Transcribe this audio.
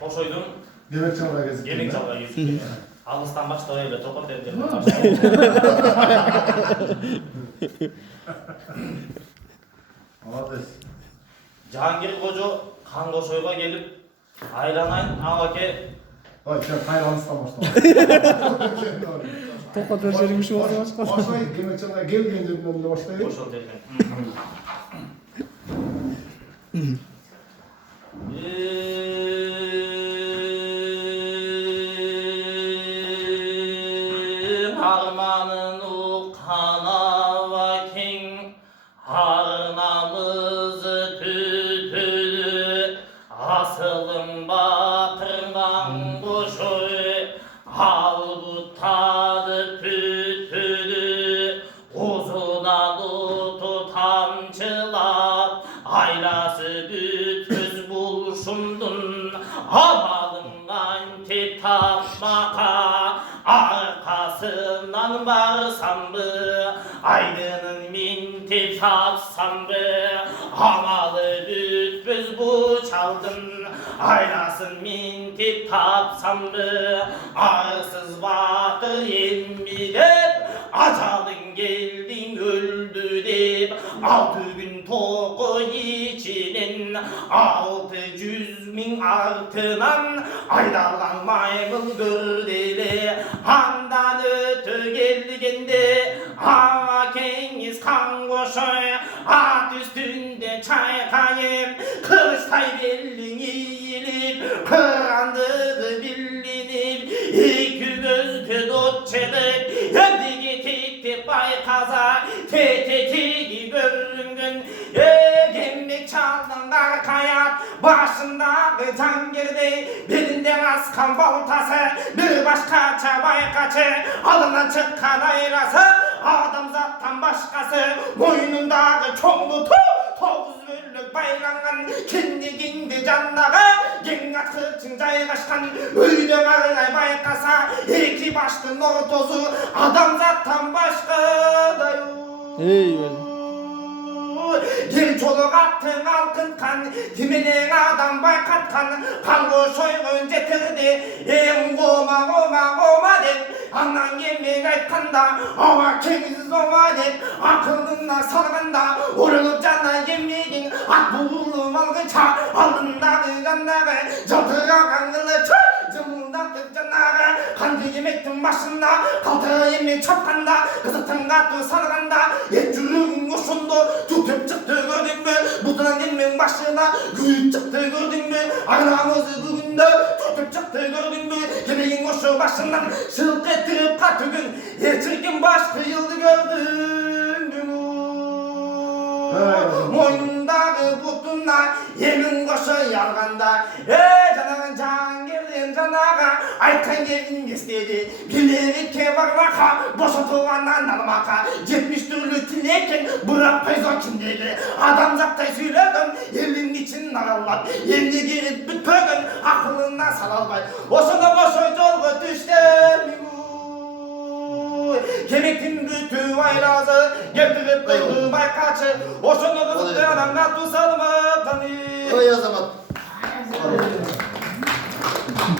Koşoydum. Yemek çalmaya gezdik. Yemek çalmaya gezdik. Ağustan başta öyle tokat evlerine başladı. Abi. Cihangir Koca kan koşoyga gelip aylanayın avake. Ay sen hayranısından başla. Tokat vereceğim şey var başka. Başlayın yemek çalmaya gelmeyince önüne başlayın. Koşol dedim. Harmanın ukana vakin harnamızı tütülü asılın batırdan kuşu al bu tadı tütülü uzuna tutamçılar aylası bütüz bulşumdun havalından kitap maka arkasından varsam mı aydının minti tapsam mı havalı bütüz bu çaldın aylasın minti tapsam mı arsız batır yenmeyip acalın geldin öldü deyip 6.000 toku içinin 600.000 artınan aydalan maymun gördeli handan ötü geldiğinde hava kengiz kan koşuy at üstünde çaykayım kılıçtay belli eğilip kırandığı bilinip iki gözlü dotçılık yendi gitti baykaza TTT görüngün gemlik çaldın arkaya başındaki can girdi birinden askan baltası bir başka çabay kaçı alından çıkan ayrası adam zattan başkası boynundaki çoğulu Tozgürlük baylangan kendi kendi candağı gengat kırçın caygaşkan öyle ağlay baykasa iki başlı ortozu adam zattan başka da yok. Gel çoluk attın altın kan kiminin adam baykatkan kango soygun getirdi en goma den anan yemeği aytkanda ava kemiz ova den akıllına sarganda urulup cana yemeğin at bulum algıça aldındağı gandağı jatığa kangılı cımıldatıp canağı kandı yemektin başında kaltığı yemeği çapkanda kızıktın katı sarganda yetçülüğün yoşundu tutup çıktı gördün mü buduran yemeğin başına güyüp çıktı gördün mü anamızı bugün de tutup çıktı gördün mü yemeğin yoşu başından şılk ettirip katı gün yetçirkin baş kıyıldı gördün mü moynundağı butunla yemin koşu yalganda canağın can girdin canağa aytan gelin istedi bileri kevarmaka boşatılandan almaka 70 türlü tileken bırak peyzon kimdeydi adam zattay söyledim elin için narallat yendi girip bütpögün aklından salalbay boşuna boşu yolgu düştemigu Kemiktin bütü aylazı getirip kıldı baykaçı boşuna kızıktı adamlar tusalım tanı Oy azamat